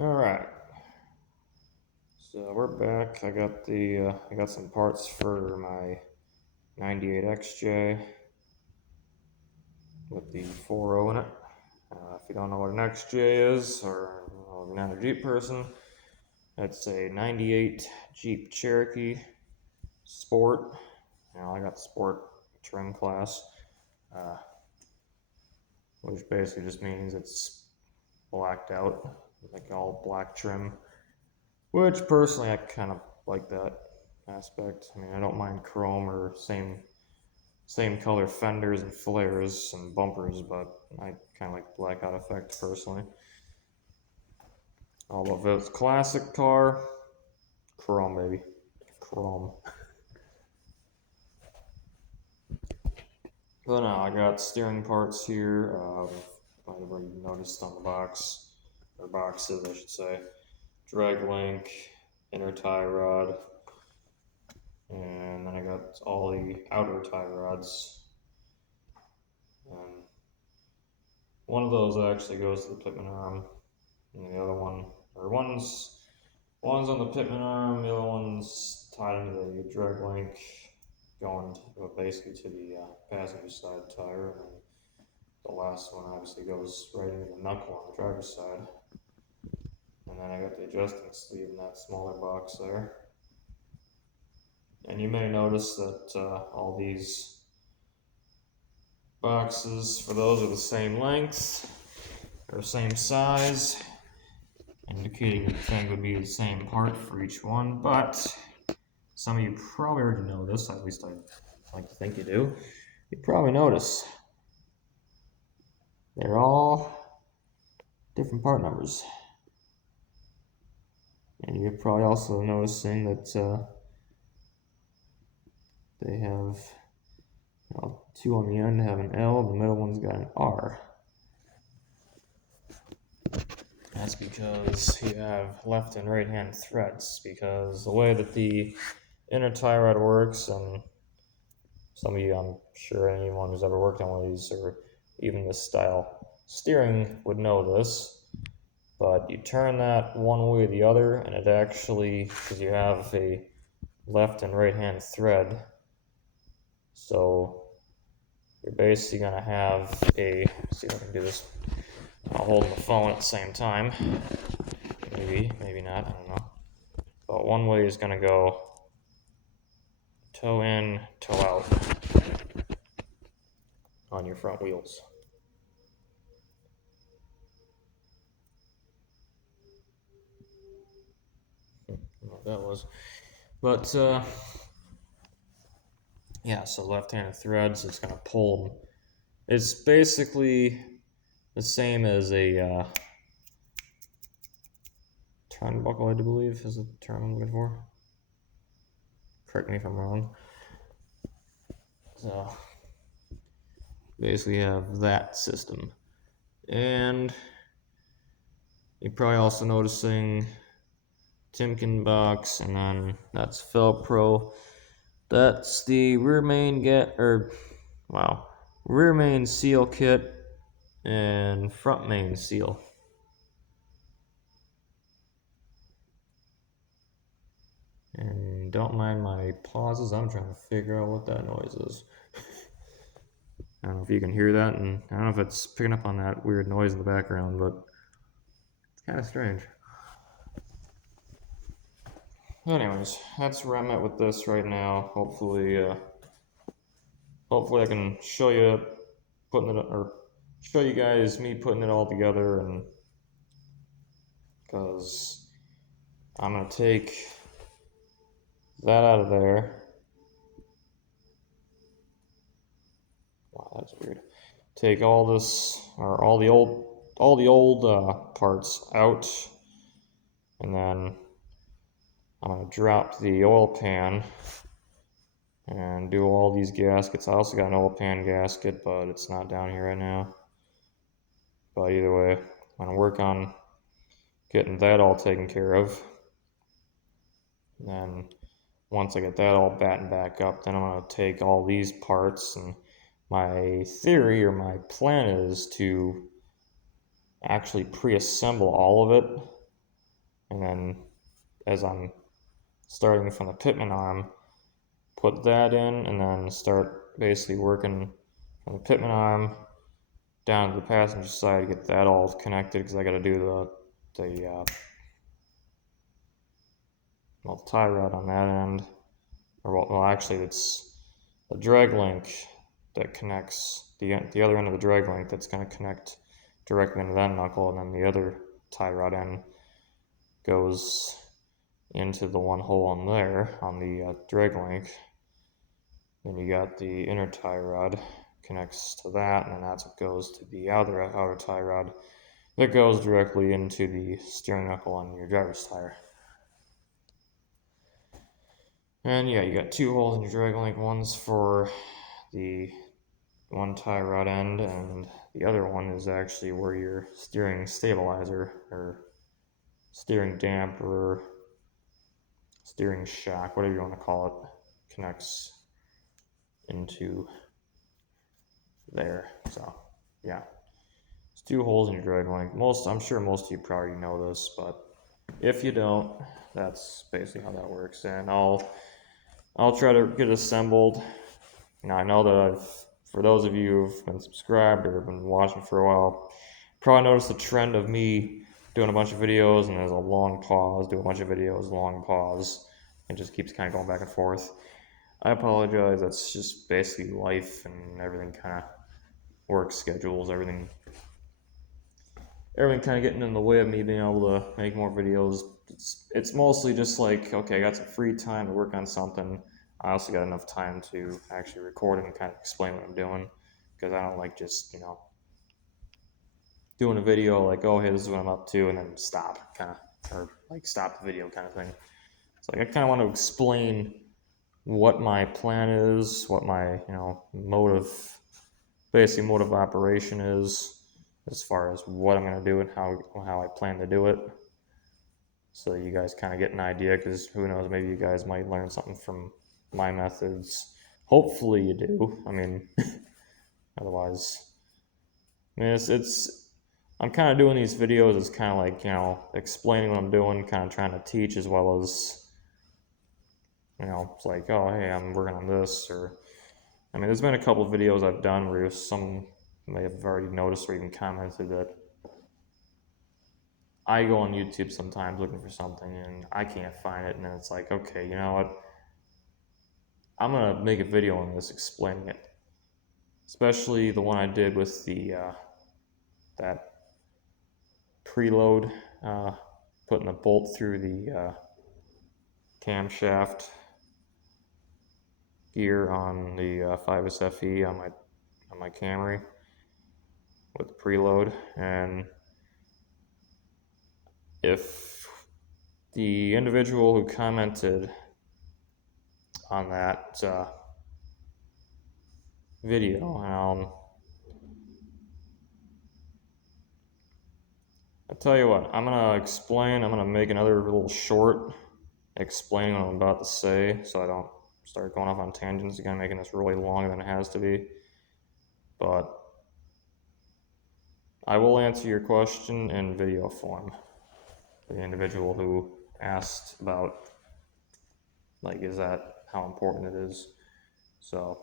All right, so we're back. I got some parts for my 98 XJ with the 4.0 in it. If you don't know what an XJ is, or if you're not a Jeep person, it's a 98 Jeep Cherokee Sport. I got the Sport trim class, uh, which basically just means it's blacked out, like all black trim. Which personally, I kind of like that aspect. I mean, I don't mind chrome or same color fenders and flares and bumpers, but I kind of like blackout effect personally. Although if it's classic car, chrome baby, chrome. But now I got steering parts here. Might have already noticed on the box, or boxes, I should say. Drag link, inner tie rod, and then I got all the outer tie rods. And one of those actually goes to the Pitman arm, and the other one, or one's on the Pitman arm, the other one's tied into the drag link, going basically to the passenger side tire, and then the last one obviously goes right into the knuckle on the driver's side. And then I got the adjusting sleeve in that smaller box there. And you may notice that all these boxes for those are the same length or same size, indicating that the thing would be the same part for each one. But some of you probably already know this, at least I like to think you do. You probably notice they're all different part numbers. And you're probably also noticing that they have, two on the end have an L, the middle one's got an R. That's because you have left and right hand threads, because the way that the inner tie rod works, and some of you, I'm sure anyone who's ever worked on one of these, or even this style steering would know this, but you turn that one way or the other, and it actually, because you have a left and right hand thread, so you're basically going to have see if I can do this while holding the phone at the same time. Maybe not, I don't know. But one way is going to go toe in, toe out on your front wheels. I don't know what that was. But, yeah, so left-handed threads, it's going to pull them. It's basically the same as a turnbuckle, I do believe, is the term I'm looking for. Correct me if I'm wrong. So, basically have that system. And you're probably also noticing Timken box, and then that's Felpro. That's the rear main rear main seal kit and front main seal. And don't mind my pauses, I'm trying to figure out what that noise is. I don't know if you can hear that, and I don't know if it's picking up on that weird noise in the background, but it's kind of strange. Anyways, that's where I'm at with this right now. Hopefully I can show you show you guys me putting it all together, and because I'm gonna take that out of there. Wow, that's weird. Take all this, or all the old parts out, and then I'm gonna drop the oil pan and do all these gaskets. I also got an oil pan gasket, but it's not down here right now. But either way, I'm gonna work on getting that all taken care of. And then once I get that all battened back up, then I'm gonna take all these parts, and my theory or my plan is to actually pre-assemble all of it and then as I'm starting from the pitman arm, put that in, and then start basically working from the pitman arm down to the passenger side to get that all connected, because I got to do the tie rod on that end. Or well, actually, it's the drag link that connects the other end of the drag link that's going to connect directly into that knuckle, and then the other tie rod end goes into the one hole on there on the drag link. Then you got the inner tie rod connects to that, and then that's what goes to the outer tie rod that goes directly into the steering knuckle on your driver's tire. And yeah, you got two holes in your drag link. One's for the one tie rod end, and the other one is actually where your steering stabilizer or steering damper, steering shock, whatever you want to call it, connects into there. So yeah, it's two holes in your drag link. I'm sure most of you probably know this, but if you don't, that's basically how that works. And I'll try to get it assembled. You know, I know that for those of you who've been subscribed or been watching for a while, probably noticed the trend of me doing a bunch of videos and there's a long pause, do a bunch of videos, long pause, and just keeps kind of going back and forth. I apologize, that's just basically life and everything kind of work schedules, everything kind of getting in the way of me being able to make more videos. It's mostly just like, okay, I got some free time to work on something. I also got enough time to actually record and kind of explain what I'm doing, because I don't like just, you know, doing a video like, oh, hey, this is what I'm up to, and then stop, kind of, or like stop the video kind of thing. It's like I kind of want to explain what my plan is, what my, you know, basic mode of operation is, as far as what I'm going to do and how I plan to do it, so you guys kind of get an idea, because who knows, maybe you guys might learn something from my methods. Hopefully you do. I mean, otherwise, I mean, I'm kind of doing these videos as kind of like, you know, explaining what I'm doing, kind of trying to teach, as well as, you know, it's like, oh, hey, I'm working on this, or, I mean, there's been a couple of videos I've done where some may have already noticed or even commented that I go on YouTube sometimes looking for something and I can't find it, and then it's like, okay, you know what, I'm gonna make a video on this explaining it, especially the one I did with the that preload, putting the bolt through the camshaft gear on the 5SFE on my Camry with the preload. And if the individual who commented on that video, I'll tell you what, I'm gonna make another little short explaining what I'm about to say, so I don't start going off on tangents again, making this really longer than it has to be. But I will answer your question in video form. The individual who asked about, like, is that how important it is? So,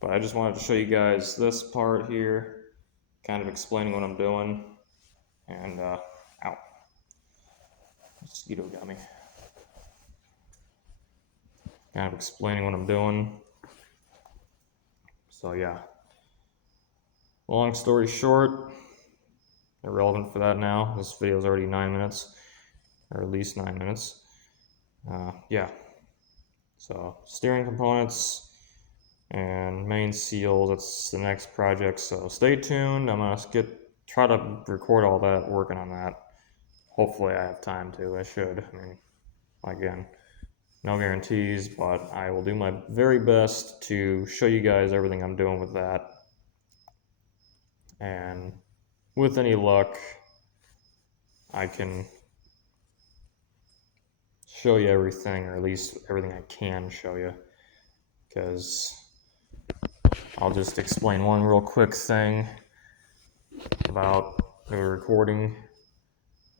but I just wanted to show you guys this part here, kind of explaining what I'm doing. And ow, mosquito got me. Kind of explaining what I'm doing. So yeah, long story short, irrelevant for that now. This video is already 9 minutes, or at least 9 minutes. Yeah, so steering components and main seals, that's the next project, so stay tuned. I'm gonna try to record all that, working on that. Hopefully I have time to. I should. I mean, again, no guarantees, but I will do my very best to show you guys everything I'm doing with that. And with any luck, I can show you everything, or at least everything I can show you, because I'll just explain one real quick thing about the recording.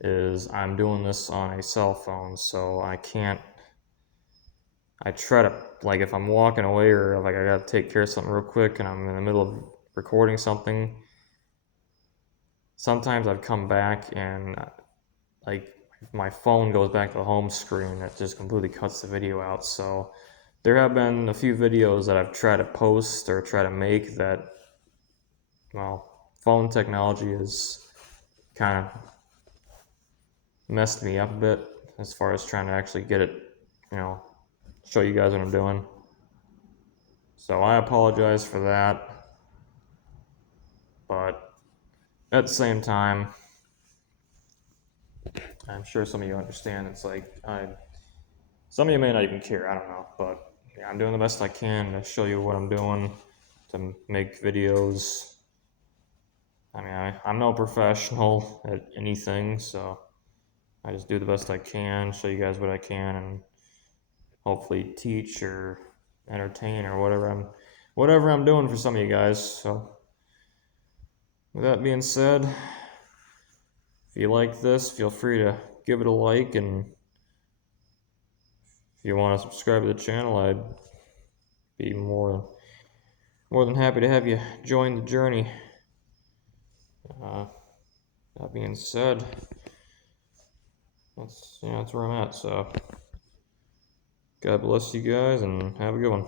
is I'm doing this on a cell phone, so I try to, like, if I'm walking away or like I gotta take care of something real quick and I'm in the middle of recording something, sometimes I've come back and like if my phone goes back to the home screen, it just completely cuts the video out. So there have been a few videos that I've tried to post or try to make that, well, phone technology has kind of messed me up a bit as far as trying to actually get it, show you guys what I'm doing. So I apologize for that, but at the same time, I'm sure some of you understand. It's like some of you may not even care. I don't know, but yeah, I'm doing the best I can to show you what I'm doing, to make videos. I mean, I'm no professional at anything, so I just do the best I can, show you guys what I can, and hopefully teach or entertain or whatever I'm doing for some of you guys. So with that being said, if you like this, feel free to give it a like, and if you want to subscribe to the channel, I'd be more than happy to have you join the journey. That being said, that's where I'm at. So God bless you guys and have a good one.